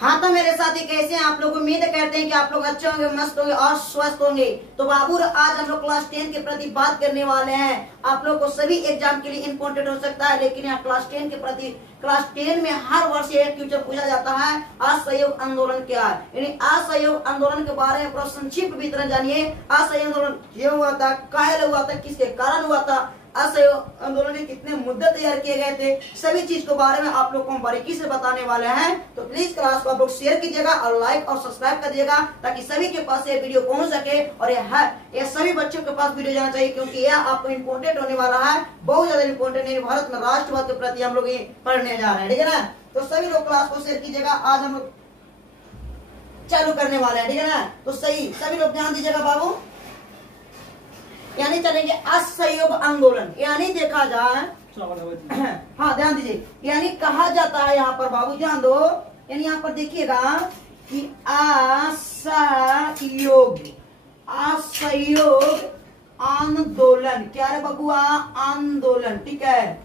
हाँ तो मेरे साथी कैसे हैं आप लोग। उम्मीद करते हैं कि आप लोग अच्छे होंगे, मस्त होंगे और स्वस्थ होंगे। तो बाबू आज हम लोग क्लास 10 के प्रति बात करने वाले हैं। आप लोग को सभी एग्जाम के लिए इम्पोर्टेंट हो सकता है, लेकिन यहाँ क्लास 10 के प्रति क्लास 10 में हर वर्ष एक क्वेश्चन पूछा जाता है, असहयोग आंदोलन क्या है। यानी असहयोग आंदोलन के बारे में संक्षिप्त विवरण जानिए। असहयोग आंदोलन क्यों हुआ था, काहे हुआ था, किसके कारण हुआ था, असहयोग आंदोलन में कितने मुद्दे तैयार किए गए थे, सभी चीज के बारे में आप लोग को हम बारीकी से बताने वाले हैं। तो प्लीज क्लास को आप लोग शेयर कीजिएगा और लाइक और सब्सक्राइब कर दीजिएगा, ताकि सभी के पास ये वीडियो पहुंच सके। और ये सभी बच्चों के पास वीडियो जाना चाहिए, क्योंकि यह आपको इम्पोर्टेंट होने वाला है, बहुत ज्यादा इम्पोर्टेंट है। भारत में राष्ट्रवाद के प्रति हम लोग ये पढ़ने जा रहे हैं, ठीक है ना। तो सभी लोग क्लास को शेयर कीजिएगा। आज हम लोग चालू करने वाले हैं, ठीक है ना। तो सभी लोग ध्यान दीजिएगा बाबू। यानी चलेंगे असहयोग आंदोलन, यानी देखा जाए हाँ ध्यान दीजिए, यानी कहा जाता है यहाँ पर बाबू ध्यान दो। यानी यहाँ पर देखिएगा कि असहयोग आंदोलन, क्या रे बबुआ, आंदोलन, ठीक है।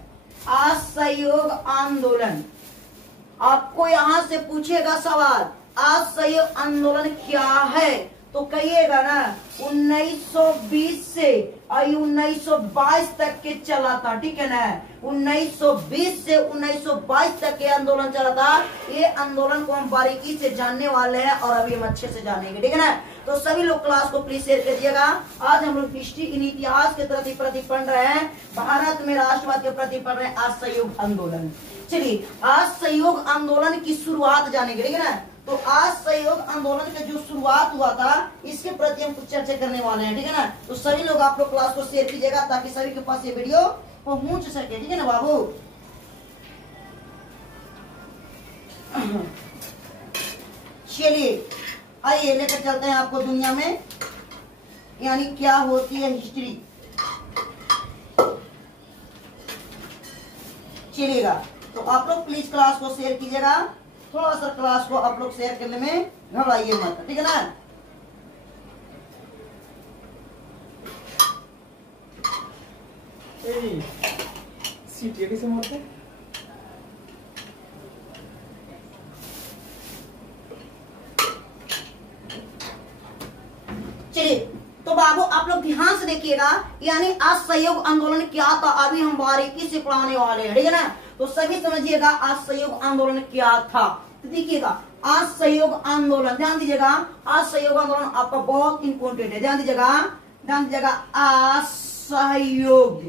असहयोग आंदोलन, आपको यहाँ से पूछेगा सवाल, असहयोग आंदोलन क्या है, तो कहिएगा ना 1920 से 1922 तक के चला था, ठीक है ना। 1920 से 1922 तक के आंदोलन चला था। ये आंदोलन को हम बारीकी से जानने वाले हैं और अभी हम अच्छे से जानेंगे, ठीक है ना। तो सभी लोग क्लास को प्लीज शेयर करिएगा। आज हम लोग हिस्ट्री इतिहास के प्रति पढ़ रहे हैं, भारत में राष्ट्रवाद के प्रति पढ़ रहे हैं, असहयोग आंदोलन। चलिए असहयोग आंदोलन की शुरुआत जानेंगे, ठीक है ना। तो आज सहयोग आंदोलन का जो शुरुआत हुआ था, इसके प्रति हम कुछ चर्चा करने वाले हैं, ठीक है ना। तो सभी लोग आप लोग क्लास को शेयर कीजिएगा, ताकि सभी के पास ये वीडियो पहुंच सके, ठीक है ना बाबू। चलिए आइए लेकर चलते हैं आपको दुनिया में, यानी क्या होती है हिस्ट्री। चलिएगा तो आप लोग प्लीज क्लास को शेयर कीजिएगा। थोड़ा सा क्लास को आप लोग शेयर करने में घबराइए मत, ठीक है ना। चलिए तो बाबू आप लोग ध्यान से देखिएगा, यानी असहयोग आंदोलन क्या था, अभी हम बारीकी से पढ़ाने वाले हैं, ठीक है ना। तो सभी समझिएगा असहयोग आंदोलन क्या था। तो देखिएगा असहयोग आंदोलन, ध्यान दीजिएगा, असहयोग आंदोलन आपका बहुत इंपॉर्टेंट है, ध्यान दीजिएगा, ध्यान दीजिएगा। असहयोग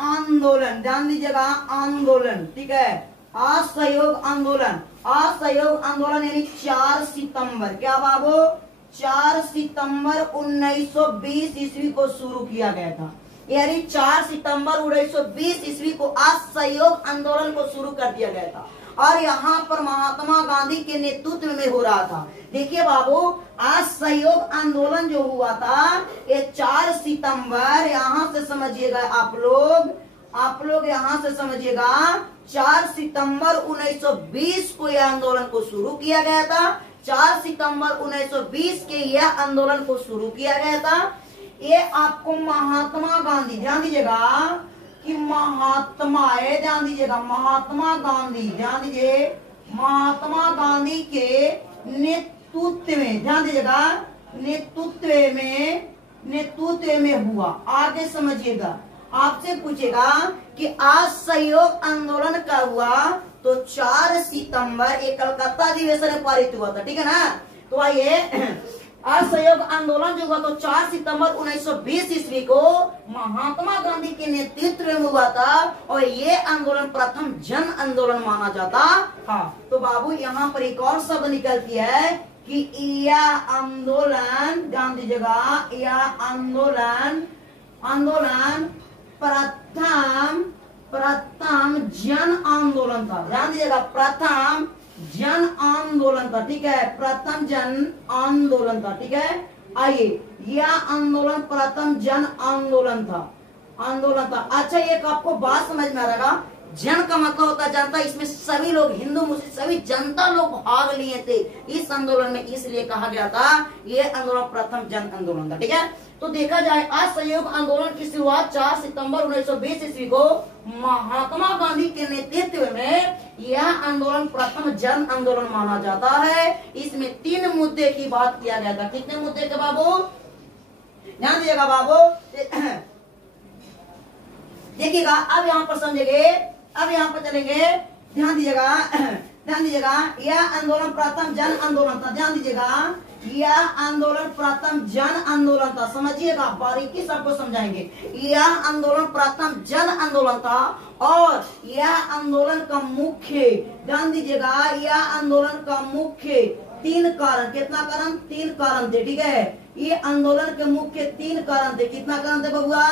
आंदोलन, ध्यान दीजिएगा, आंदोलन, ठीक है। असहयोग आंदोलन, असहयोग आंदोलन यानी 4 सितंबर, क्या बाबू, 4 सितंबर 1920 ईस्वी को शुरू किया गया था। यानी 4 सितंबर 1920 ईस्वी को असहयोग आंदोलन को शुरू कर दिया गया था, और यहाँ पर महात्मा गांधी के नेतृत्व में हो रहा था। देखिए बाबू, असहयोग आंदोलन जो हुआ था ये 4 सितंबर, यहाँ से समझिएगा आप लोग यहाँ से समझिएगा, 4 सितंबर 1920 को यह आंदोलन को शुरू किया गया था। 4 सितंबर 1920 के यह आंदोलन को शुरू किया गया था। ये आपको महात्मा गांधी, ध्यान दीजिएगा कि महात्मा है, ध्यान दीजिएगा, महात्मा गांधी, ध्यान दीजिए, महात्मा गांधी के नेतृत्व में, ध्यान दीजिएगा, नेतृत्व में हुआ। आगे समझिएगा, आपसे पूछेगा कि असहयोग आंदोलन कब हुआ, तो 4 सितंबर ये कलकत्ता अधिवेशन में पारित हुआ था, ठीक है ना। तो आइए, असहयोग आंदोलन जो हुआ तो 4 सितंबर 1920 ईस्वी को महात्मा गांधी के नेतृत्व में हुआ था, और ये आंदोलन प्रथम जन आंदोलन माना जाता था। तो बाबू यहाँ पर एक और शब्द निकलती है कि यह आंदोलन, ध्यान दीजिएगा, यह आंदोलन प्रथम जन आंदोलन था, ध्यान दीजिएगा, प्रथम जन आंदोलन था, ठीक है, प्रथम जन आंदोलन था, ठीक है। आइए, यह आंदोलन प्रथम जन आंदोलन था। अच्छा, एक आपको बात समझ में आ रहेगा, जन का मतलब होता है जनता, इसमें सभी लोग हिंदू मुस्लिम सभी जनता लोग भाग लिए थे इस आंदोलन में, इसलिए कहा गया था ये आंदोलन प्रथम जन आंदोलन था। ठीक है, तो देखा जाए असहयोग आंदोलन की शुरुआत 4 सितंबर 1920 ईस्वी को महात्मा गांधी के नेतृत्व में यह आंदोलन प्रथम जन आंदोलन माना जाता है। इसमें 3 मुद्दे की बात किया गया था। कितने मुद्दे के बाबू, ध्यान दीजिएगा बाबू, देखिएगा अब यहाँ पर समझेंगे, अब यहाँ पर चलेंगे, ध्यान दीजिएगा, ध्यान दीजिएगा, यह आंदोलन प्रथम जन आंदोलन था। ध्यान दीजिएगा, यह आंदोलन प्रथम जन आंदोलन था। समझिएगा, बारीकी सबको समझाएंगे। यह आंदोलन प्रथम जन आंदोलन था और यह आंदोलन का मुख्य, ध्यान दीजिएगा, यह आंदोलन का मुख्य 3 कारण, कितना कारण, 3 कारण थे। ठीक है, ये आंदोलन के मुख्य 3 कारण थे। कितना कारण थे बबुआ,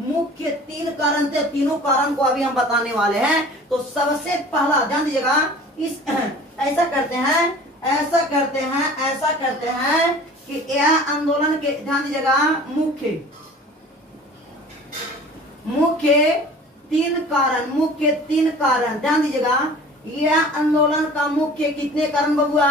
मुख्य 3 कारण थे। तीनों कारण को अभी हम बताने वाले हैं। तो सबसे पहला ध्यान दीजिएगा, इस ऐसा करते हैं, ऐसा करते हैं, ऐसा करते हैं कि यह आंदोलन के, ध्यान दीजिएगा, मुख्य 3 कारण, मुख्य 3 कारण, ध्यान दीजिएगा, यह आंदोलन का मुख्य कितने कारण बबुआ,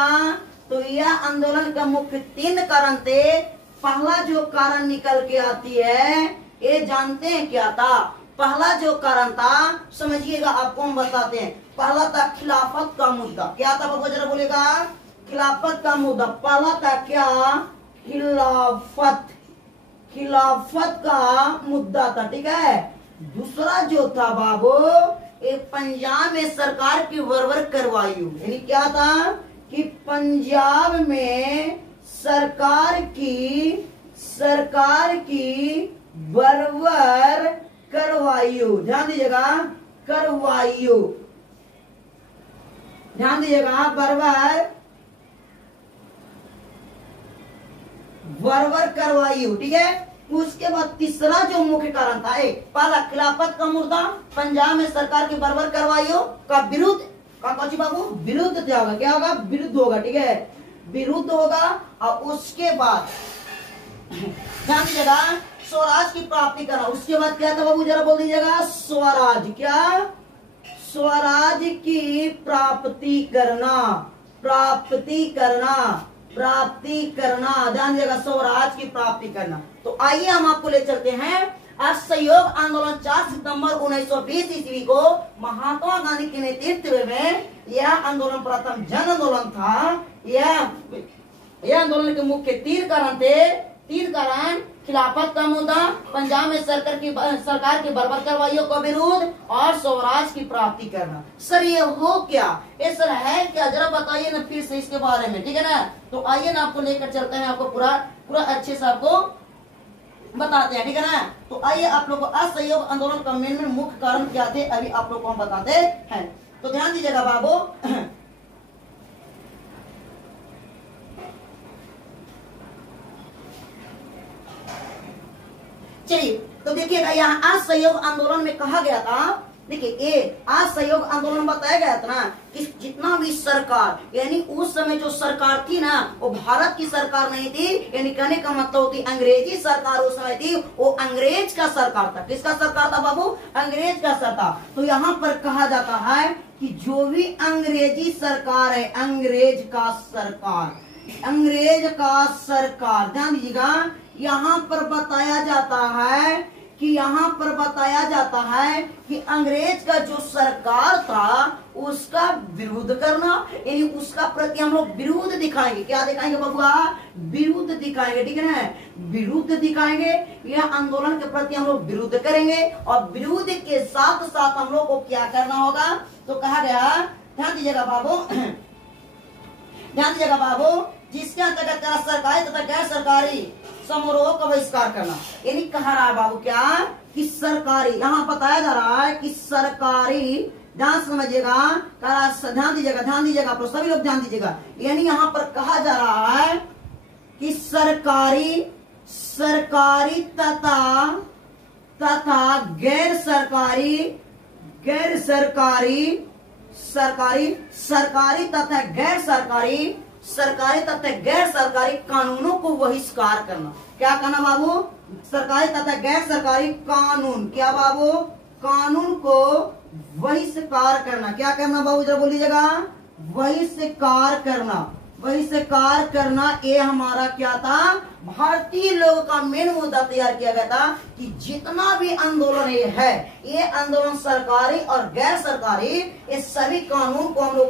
तो यह आंदोलन का मुख्य 3 कारण थे। पहला जो कारण निकल के आती है, ये जानते हैं क्या था, पहला जो कारण था, समझिएगा, आपको हम बताते हैं। पहला था खिलाफत का मुद्दा। क्या था बाबू, जरा बोलेगा, खिलाफत का मुद्दा। पहला था क्या, खिलाफत, खिलाफत का मुद्दा था। ठीक है, दूसरा जो था बाबू, एक पंजाब में सरकार की वरवर करवाई, यानी क्या था कि पंजाब में सरकार की बरवर करवाइयो। ध्यान दीजिएगा, करवाइयो, ध्यान दीजिएगा, बरवर करवाइयो। ठीक है, उसके बाद तीसरा जो मुख्य कारण था, पहला खिलाफत का मुद्दा, पंजाब में सरकार की बरवर करवाइयो का विरुद्ध का कौची बाबू, विरुद्ध क्या होगा, क्या होगा, विरुद्ध होगा। ठीक है, विरुद्ध होगा। और उसके बाद ध्यान दीजिएगा, स्वराज की प्राप्ति करना। उसके बाद क्या था बाबू, जरा बोल दीजिएगा, स्वराज, क्या, स्वराज की प्राप्ति करना, प्राप्ति करना, प्राप्ति करना, ध्यान दीजिएगा, स्वराज की प्राप्ति करना। तो आइए हम आपको ले चलते हैं असहयोग आंदोलन 4 सितंबर 1920 ईस्वी को महात्मा गांधी के नेतृत्व में यह आंदोलन प्रथम जन आंदोलन था। यह आंदोलन के मुख्य 3 कारण थे। 3 कारण, खिलाफत का मुद्दा, पंजाब में सरकार की बर्बाद करवाइयों का विरोध और स्वराज की प्राप्ति करना। सर ये हो क्या, ये सर है क्या, जरा बताइए ना फिर से इसके बारे में। ठीक है ना, तो आइए ना आपको लेकर चलते हैं, आपको पूरा अच्छे से आपको बताते हैं। ठीक है ना, तो आइए आप लोग को असहयोग आंदोलन का मेन मुख्य कारण क्या थे, अभी आप लोग को हम बताते हैं। तो ध्यान दीजिएगा बाबू, चलिए, तो देखिएगा, यहाँ असहयोग आंदोलन में कहा गया था, देखिए ये असहयोग आंदोलन बताया गया था ना कि जितना भी सरकार, यानी उस समय जो सरकार थी ना, वो भारत की सरकार नहीं थी, यानी कहने का मतलब होती अंग्रेजी सरकार उस समय थी, वो अंग्रेज का सरकार था। किसका सरकार था बाबू, अंग्रेज का सरकार। तो यहाँ पर कहा जाता है कि जो भी अंग्रेजी सरकार है, अंग्रेज का सरकार, अंग्रेज का सरकार, ध्यान दीजिएगा, यहाँ पर बताया जाता है कि यहाँ पर बताया जाता है कि अंग्रेज का जो सरकार था उसका विरोध करना, यानी उसका प्रति हम लोग विरोध दिखाएंगे। क्या दिखाएंगे बबुआ, विरोध दिखाएंगे। ठीक है ना, विरोध दिखाएंगे, यह आंदोलन के प्रति हम लोग विरोध करेंगे और विरोध के साथ साथ हम लोग को क्या करना होगा, तो कहा गया, ध्यान दीजिएगा बाबू, ध्यान दीजिएगा बाबू, जिसके अंतर्गत सरकारी तथा गैर सरकारी समारोह का बहिष्कार करना। यानी कहा रहा है बाबू क्या कि सरकारी, यहाँ बताया जा रहा है कि सरकारी, ध्यान समझिएगा, ध्यान दीजिएगा, ध्यान दीजिएगा, आप सभी लोग ध्यान दीजिएगा। यानी यहाँ पर कहा जा रहा है कि सरकारी तथा गैर सरकारी, सरकारी तथा गैर सरकारी, सरकारी तथा गैर सरकारी कानूनों को बहिष्कार करना। क्या करना बाबू, सरकारी तथा गैर सरकारी कानून, क्या बाबू, कानून को बहिष्कार करना। क्या करना बाबू, जरा बोल लीजिएगा, बहिष्कार करना। बहिष्कार करना ये हमारा क्या था, भारतीय लोगों का मेन मुद्दा तैयार किया गया था कि जितना भी आंदोलन ये है, ये आंदोलन सरकारी और गैर सरकारी, ये सभी कानून को हम लोग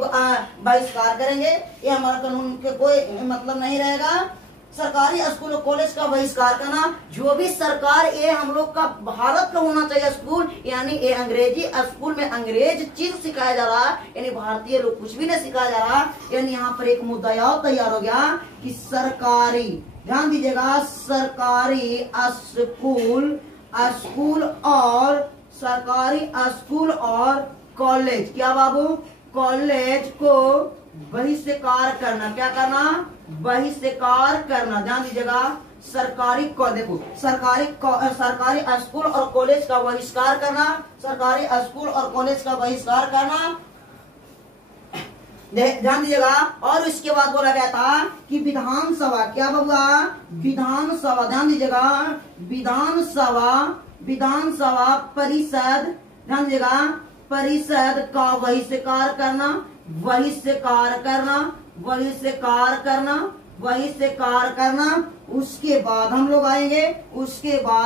बहिष्कार करेंगे। ये हमारा कानून के कोई मतलब नहीं रहेगा। सरकारी स्कूल और कॉलेज का बहिष्कार करना, जो भी सरकार, ये हम लोग का भारत का होना चाहिए स्कूल, यानी ये अंग्रेजी स्कूल में अंग्रेज चीज सिखाया जा रहा, यानी भारतीय लोग कुछ भी नहीं सिखाया जा रहा। यानी यहाँ पर एक मुद्दा और तैयार हो गया कि सरकारी, ध्यान दीजिएगा, सरकारी स्कूल और कॉलेज, क्या बाबू, कॉलेज को बहिष्कार करना। क्या करना, बहिष्कार करना। ध्यान दीजिएगा, सरकारी स्कूल और कॉलेज का बहिष्कार करना, सरकारी स्कूल और कॉलेज का बहिष्कार करना। ध्यान दीजिएगा। और इसके बाद बोला गया था कि विधानसभा, क्या बबुआ, विधानसभा, ध्यान दीजिएगा, विधानसभा परिषद, ध्यान दीजिएगा, परिषद का बहिष्कार करना, बहिष्कार करना। उसके बाद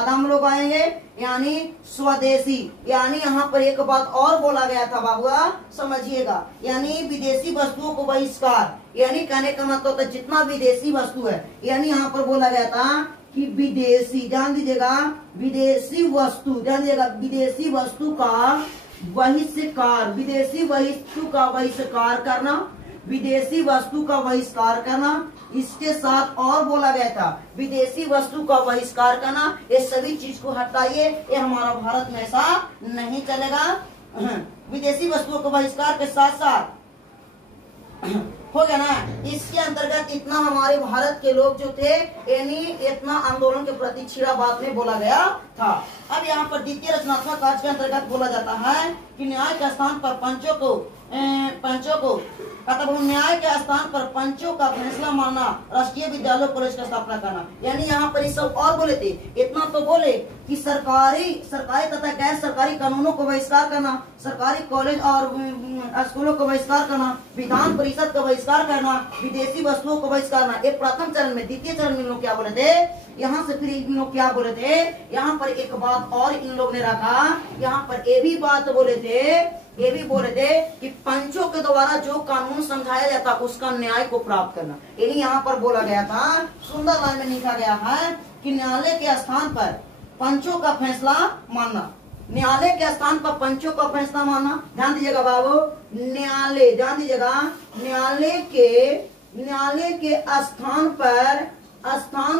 हम लोग आएंगे, यानी स्वदेशी, यानी यहाँ पर एक बात और बोला गया था बाबुआ, समझिएगा, यानी विदेशी वस्तुओं को बहिष्कार, यानी कहने का मतलब था जितना विदेशी वस्तु है, यानी यहाँ पर बोला गया था कि विदेशी, ध्यान दीजिएगा, विदेशी वस्तु, ध्यान दीजिएगा, विदेशी वस्तु का बहिष्कार, विदेशी वस्तु का बहिष्कार करना, विदेशी वस्तु का बहिष्कार करना। इसके साथ और बोला गया था विदेशी वस्तु का बहिष्कार करना। ये सभी चीज को हटाइए, ये हमारा भारत में ऐसा नहीं चलेगा। विदेशी वस्तुओं को बहिष्कार के साथ साथ हो गया ना। इसके अंतर्गत इतना हमारे भारत के लोग जो थे, यानी इतना आंदोलन के प्रति छिड़ा बात में बोला गया था। अब यहाँ पर द्वितीय रचनात्मक कार्य के अंतर्गत बोला जाता है कि न्याय के स्थान पर पंचों को न्याय के स्थान पर पंचों का फैसला मानना, राष्ट्रीय विद्यालय कॉलेज का स्थापना करना। यानी यहाँ पर इस सब और बोले थे, इतना तो बोले कि सरकारी तथा गैर सरकारी कानूनों को बहिष्कार करना, सरकारी कॉलेज और स्कूलों को बहिष्कार करना, विधान परिषद का बहिष्कार करना, विदेशी वस्तुओं को बहिष्कार करना। एक प्रथम चरण में, द्वितीय चरण में इन लोग क्या बोले थे, यहाँ से फिर इन लोग क्या बोले थे, यहाँ पर एक बात और इन लोग ने रखा, यहाँ पर ये भी बात बोले थे कि पंचों के द्वारा जो कानून समझाया जाता उसका न्याय को प्राप्त करना। यानी यहाँ पर बोला गया था, सुंदर लाइन में लिखा गया है कि न्यायालय के स्थान पर पंचों का फैसला मानना, न्यायालय के स्थान पर पंचों का फैसला मानना। ध्यान दीजिएगा बाबू, न्यायालय, ध्यान दीजिएगा, न्यायालय के स्थान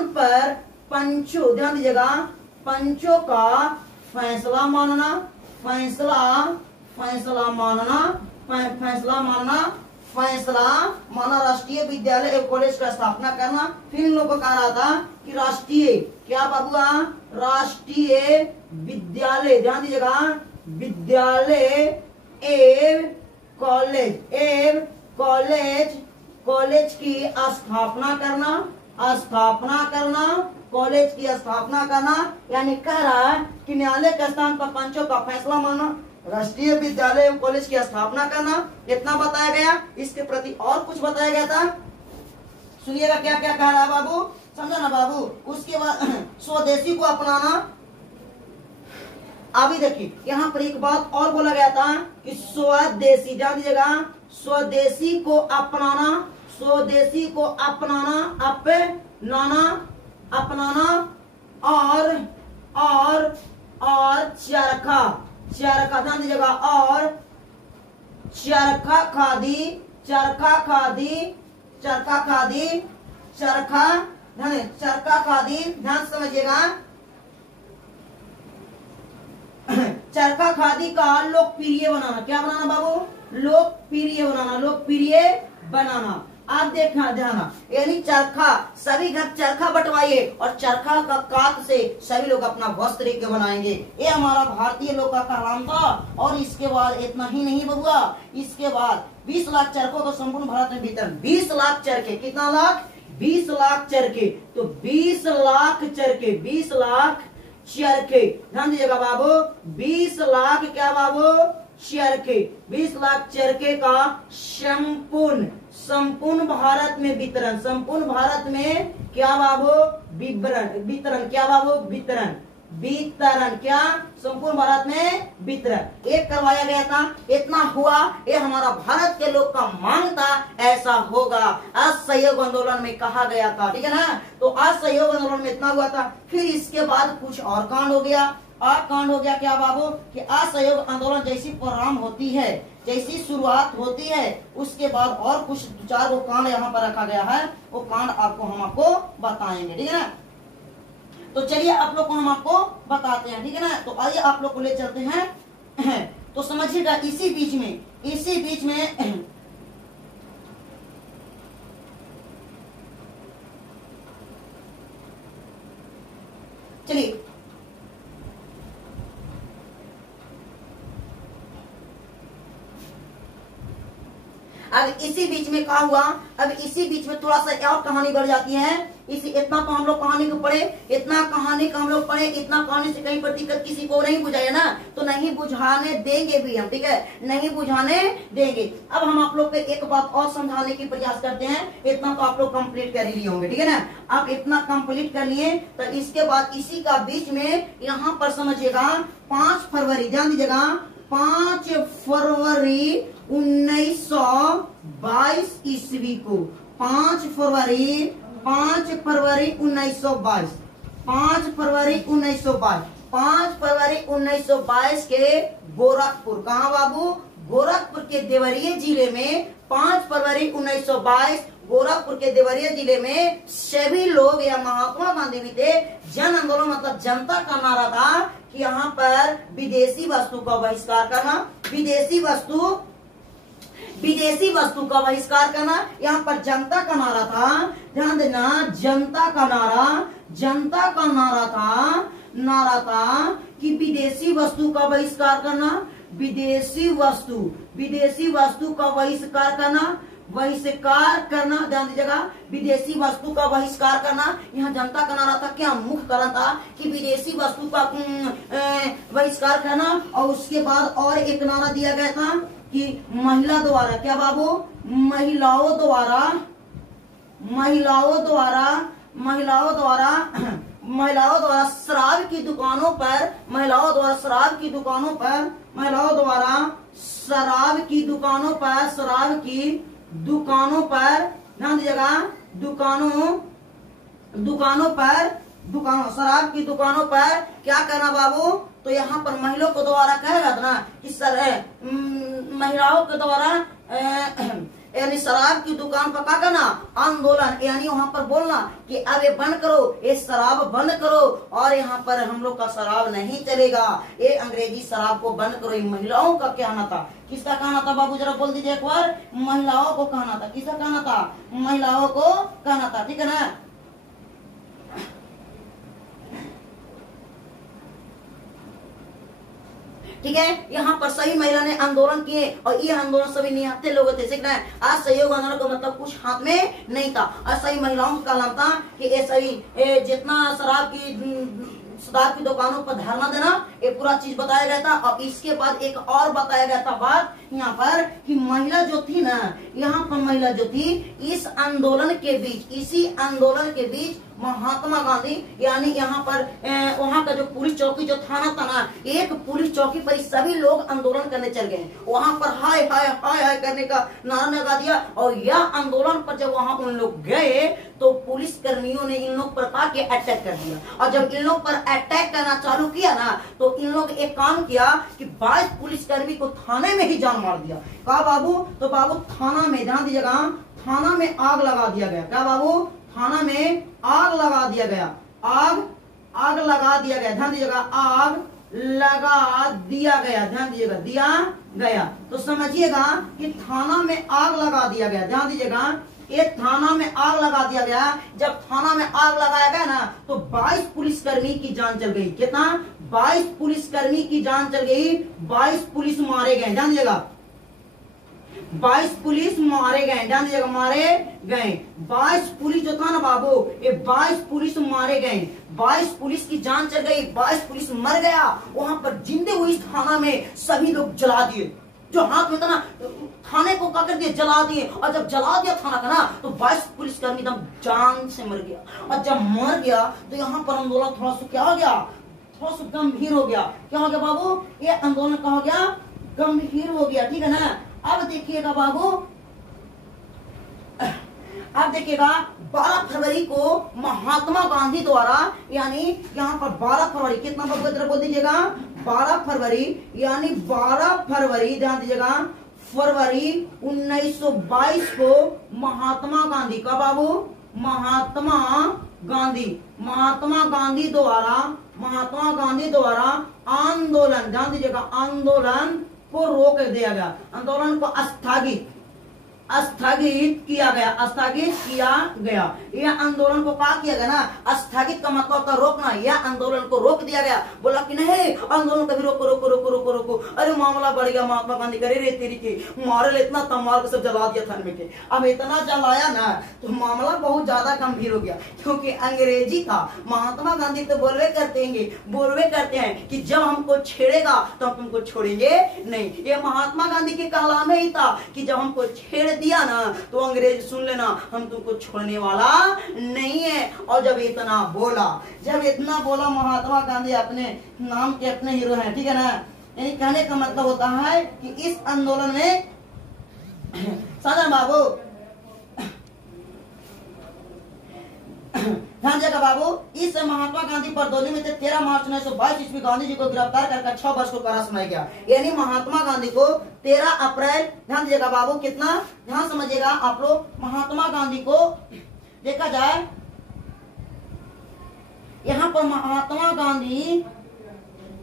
पर पंचों, ध्यान दीजिएगा, पंचों का फैसला मानना, राष्ट्रीय विद्यालय एवं कॉलेज का स्थापना करना। फिर इन लोगों को कहा रहा था कि राष्ट्रीय, क्या बाबुआ, राष्ट्रीय विद्यालय, ध्यान दीजिएगा, विद्यालय एवं कॉलेज की स्थापना करना। यानी कह रहा है कि न्यायालय के स्थान पर पंचों का फैसला मानना, राष्ट्रीय विद्यालय एवं कॉलेज की स्थापना करना। इतना बताया गया। इसके प्रति और कुछ बताया गया था, सुनिएगा क्या क्या कह रहा है बाबू, समझा ना बाबू। उसके बाद स्वदेशी को अपनाना। अभी देखिए यहाँ पर एक बात और बोला गया था कि स्वदेशी, ध्यान दीजिएगा, स्वदेशी को अपनाना और चरखा, ध्यान दीजिएगा, और चरखा खादी, ध्यान समझिएगा, चरखा खादी का लोकप्रिय बनाना। क्या बनाना बाबू, लोकप्रिय बनाना। आप देखना ध्यान, यानी चरखा, सभी घर चरखा बंटवाइए और चरखा का काट से सभी लोग अपना वस्त्र के बनाएंगे। ये हमारा भारतीय लोग का काम था। और इसके बाद इतना ही नहीं बबुआ, इसके बाद 20 लाख चरखों को संपूर्ण भारत में वितरण। 20 लाख चरखे, कितना लाख, 20 लाख चरखे। तो 20 लाख चरखे, ध्यान दीजिएगा बाबू, 20 लाख क्या बाबू, चरखे, 20 लाख चरखे का संपूर्ण भारत में वितरण, संपूर्ण भारत में क्या बाबू, वितरण क्या बाबू, वितरण क्या, संपूर्ण भारत में वितरण एक करवाया गया था। इतना हुआ, ये हमारा भारत के लोग का मांग था, ऐसा होगा। असहयोग आंदोलन में कहा गया था, ठीक है ना। तो असहयोग आंदोलन में इतना हुआ था। फिर इसके बाद कुछ और कांड हो गया। और कांड हो गया क्या बाबू, कि असहयोग आंदोलन जैसी प्रारंभ होती है, जैसी शुरुआत होती है, उसके बाद और कुछ 4 वो कांड यहाँ पर रखा गया है। वो कांड हम आपको बताएंगे, ठीक है ना। तो चलिए आप लोग को हम आपको बताते हैं, ठीक है ना। तो आइए आप लोग को ले चलते हैं। तो समझिएगा, इसी बीच में चलिए अब इसी बीच में क्या हुआ, अब इसी बीच में थोड़ा सा और कहानी बढ़ जाती है। इतना तो हम लोग कहानी को पढ़े, इतना कहानी को हम लोग पढ़े, इतना कहानी से कहीं पर दिक्कत किसी को नहीं बुझाया ना, तो नहीं बुझाने देंगे भी हम, ठीक है, नहीं बुझाने देंगे। अब हम आप लोग को एक बात और समझाने की प्रयास करते हैं। इतना तो आप लोग कंप्लीट कर ही लिए होंगे, ठीक है ना। आप इतना कंप्लीट कर लिए, तो इसके बाद इसी का बीच में यहाँ पर समझिएगा 5 फरवरी, ध्यान दीजिएगा, 5 फरवरी 1922 ईस्वी को, 5 फरवरी 1922, 5 फरवरी 1922 के गोरखपुर, कहाँ बाबू, गोरखपुर के देवरिया जिले में 5 फरवरी 1922 गोरखपुर के देवरिया जिले में सभी लोग, या महात्मा गांधी भी थे, जन आंदोलन मतलब जनता का नारा था कि यहाँ पर विदेशी वस्तु का बहिष्कार करना, विदेशी वस्तु का बहिष्कार करना। यहाँ पर जनता का नारा था, ध्यान देना, जनता का नारा था कि विदेशी वस्तु का बहिष्कार करना, विदेशी वस्तु का बहिष्कार करना, ध्यान दीजिएगा, विदेशी वस्तु का बहिष्कार करना। यहाँ जनता का नारा था, क्या मुख्य कारण था कि विदेशी वस्तु का बहिष्कार करना। और उसके बाद और एक नारा दिया गया था कि महिला द्वारा, क्या बाबू, महिलाओं द्वारा शराब की दुकानों पर, शराब की दुकानों पर ध्यान दीजिएगा, शराब की दुकानों पर क्या करना बाबू, तो यहाँ पर महिलाओं को द्वारा कहेगा ना कि महिलाओं के द्वारा यानी शराब की दुकान पर क्या करना, आंदोलन, यानी वहाँ पर बोलना कि अब ये बंद करो, ये शराब बंद करो, और यहाँ पर हम लोग का शराब नहीं चलेगा, ये अंग्रेजी शराब को बंद करो। ये महिलाओं का कहना था, किसका कहना था बाबू, जरा बोल दीजिए एक बार, महिलाओं को कहना था, किसका कहना था, महिलाओं को कहना था, ठीक है ना। ठीक है, यहाँ पर सभी महिला ने आंदोलन किए, और ये आंदोलन सभी निहत्थे लोग थे, सीखना है। आज सहयोग आंदोलन का मतलब कुछ हाथ में नहीं था, और सही महिलाओं का नाम था कि ये सही जितना शराब की दुकानों पर धरना देना, ये पूरा चीज बताया गया था। और इसके बाद एक और बताया गया था बात यहाँ पर कि महिला जो थी ना, यहाँ पर महिला जो थी, इस आंदोलन के बीच, इसी आंदोलन के बीच महात्मा गांधी, यानी यहाँ पर वहाँ का जो पुलिस चौकी, जो थाना था ना, एक पुलिस चौकी पर सभी लोग आंदोलन करने चल गए। वहाँ पर हाय हाय हाय हाय करने का नारा लगा दिया। और यह आंदोलन पर जब वहाँ उन लोग गए तो पुलिस कर्मियों ने इन लोग पर के अटैक कर दिया। और जब इन लोग पर अटैक करना चालू किया ना, तो इन लोग एक काम किया कि 22 पुलिसकर्मी को थाने में ही जान मार दिया। कहा बाबू, तो बाबू थाना में, ध्यान दीजिएगा, थाना में आग लगा दिया गया। क्या बाबू, थाना में आग लगा दिया गया, आग लगा दिया गया, ध्यान दीजिएगा, आग लगा दिया गया, ध्यान दीजिएगा, दिया गया। तो समझिएगा कि थाना में आग लगा दिया गया, ध्यान दीजिएगा, ये थाना में आग लगा दिया गया। जब थाना में आग लगाया गया ना, तो 22 पुलिसकर्मी की जान चल गई। कितना, 22 पुलिसकर्मी की जान चल गई, 22 पुलिस मारे गए, ध्यान दीजिएगा। 22 पुलिस मारे गए, ध्यान दीजिएगा, मारे गए। 22 पुलिस जो था ना बाबू, ये 22 पुलिस मारे गए, 22 पुलिस की जान चल गई, 22 पुलिस मर गया। वहां पर जिंदे हुई थाना में सभी लोग जला दिए, जो हाथ में था ना थाने को क्या कर दिए, जला दिए। और जब जला दिया थाना का ना तो 22 पुलिसकर्मी एकदम जान से मर गया। और जब मर गया तो यहाँ पर आंदोलन थोड़ा सा क्या हो गया, थोड़ा सा गंभीर हो गया। क्या हो गया बाबू, ये आंदोलन क्या हो गया, गंभीर हो गया, ठीक है ना। अब देखिएगा बाबू, अब देखिएगा 12 फरवरी को महात्मा गांधी द्वारा, यानी यहाँ पर 12 फरवरी, कितना बोल दीजिएगा, 12 फरवरी, यानी 12 फरवरी, ध्यान दीजिएगा, फरवरी 1922 को महात्मा गांधी का बाबू, महात्मा गांधी द्वारा आंदोलन, ध्यान दीजिएगा, आंदोलन को रोक दिया गया, आंदोलन को स्थगित किया गया। यह आंदोलन को क्या किया गया ना, स्थगित का मतलब होता रोकना, यह आंदोलन को रोक दिया गया। बोला कि नहीं, आंदोलन कभी रोको रोको रोको रोको रोको। अरे मामला बढ़ गया, महात्मा गांधी करे रे तेरी की मारे इतना तमाल को सब जला दिया थाने में के। अब इतना जलाया ना तो मामला बहुत ज्यादा गंभीर हो गया, क्योंकि अंग्रेजी था। महात्मा गांधी तो बोलवे करते हैं कि जब हमको छेड़ेगा तो हम तुमको छोड़ेंगे नहीं। ये महात्मा गांधी के कहलामे ही था कि जब हमको छेड़ दिया ना तो अंग्रेज सुन लेना, हम तुमको छोड़ने वाला नहीं है। और जब इतना बोला महात्मा गांधी, अपने नाम के अपने हीरो हैं, ठीक है ना। यानी कहने का मतलब होता है कि इस आंदोलन में साधन बाबू, ध्यान देगा बाबू, इस महात्मा गांधी पर दोषी में 13 मार्च 1922 ईस्वी गांधी जी को गिरफ्तार कर 6 वर्ष को कारावास सुनाया गया। यानी महात्मा गांधी को 13 अप्रैल, ध्यान दीजिएगा बाबू, कितना ध्यान समझिएगा आप लोग, महात्मा गांधी को देखा जाए, यहाँ पर महात्मा गांधी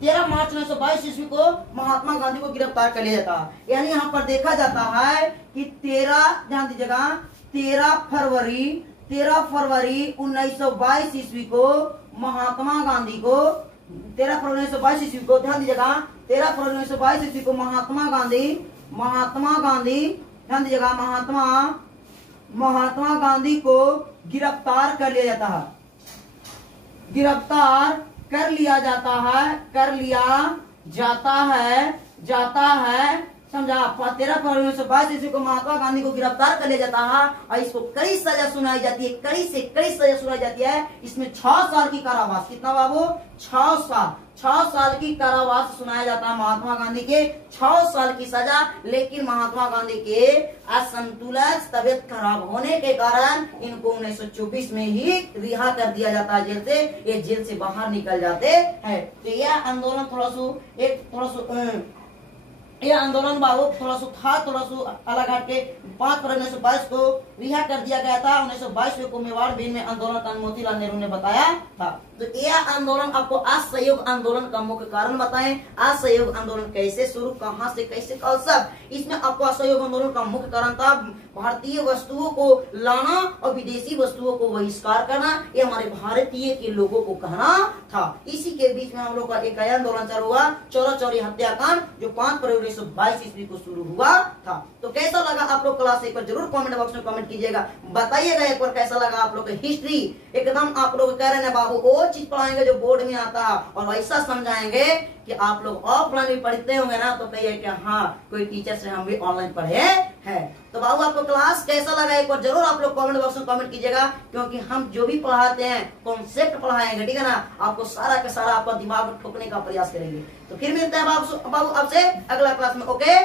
13 मार्च 1922 ईस्वी को महात्मा गांधी को गिरफ्तार कर लिया जाता है। यानी यहाँ पर देखा जाता है कि 13, ध्यान दीजिएगा, 13 फरवरी 1922 ईस्वी को महात्मा गांधी को, 13 फरवरी 1922 ईस्वी को, ध्यान दीजिएगा, 13 फरवरी 1922 ईस्वी को महात्मा गांधी, ध्यान दीजिएगा, महात्मा गांधी को गिरफ्तार कर लिया जाता है, समझा। 13 फरवरी 1922 ईस्वी को महात्मा गांधी को गिरफ्तार कर लिया जाता है और इसको कड़ी सजा सुनाई जाती है, कड़ी से कड़ी सजा सुनाई जाती है। इसमें 6 साल की कारावास, कितना बाबू, 6 साल की कारावास सुनाया जाता है महात्मा गांधी के, 6 साल की सजा। लेकिन महात्मा गांधी के असंतुलित तबियत खराब होने के कारण इनको 1924 में ही रिहा कर दिया जाता है जेल से, ये जेल से बाहर निकल जाते हैं। तो यह आंदोलन यह आंदोलन बाबू थोड़ा सा अलग हट के 5 फरवरी 1922 को रिहा कर दिया गया था। 1922 को मेवाड़ बीन में आंदोलन का मोतीलाल नेहरू ने बताया था। तो यह आंदोलन आपको असहयोग आंदोलन का मुख्य कारण बताएं, असहयोग आंदोलन कैसे शुरू, कहां से कैसे कल सब, इसमें आपको असहयोग आंदोलन का मुख्य कारण था भारतीय वस्तुओं को लाना और विदेशी वस्तुओं को बहिष्कार करना, ये हमारे भारतीय के लोगों को कहना था। इसी के बीच में हम लोग का एक आंदोलन चालू हुआ, चौरा चौरी हत्याकांड, जो 5 फरवरी 1922 ईस्वी को शुरू हुआ था। तो कैसा लगा आप लोग क्लास, एक बार जरूर कमेंट बॉक्स में कमेंट कीजिएगा, बताइएगा एक बार कैसा लगा आप लोग का हिस्ट्री। एकदम आप लोग कह रहे हैं बाबू वो चीज पढ़ाएंगे जो बोर्ड में आता और वैसा समझाएंगे कि आप लोग ऑफलाइन भी पढ़ते होंगे ना, तो कहिए कि हाँ कोई टीचर से हम भी ऑनलाइन पढ़े हैं। तो बाबू आपको क्लास कैसा लगा एक बार जरूर आप लोग कमेंट बॉक्स में कमेंट कीजिएगा, क्योंकि हम जो भी पढ़ाते हैं कॉन्सेप्ट पढ़ाएंगे, ठीक है ना, आपको सारा का सारा आपका दिमाग में ठोकने का प्रयास करेंगे। तो फिर मिलते हैं बाबू आपसे अगला क्लास में, ओके।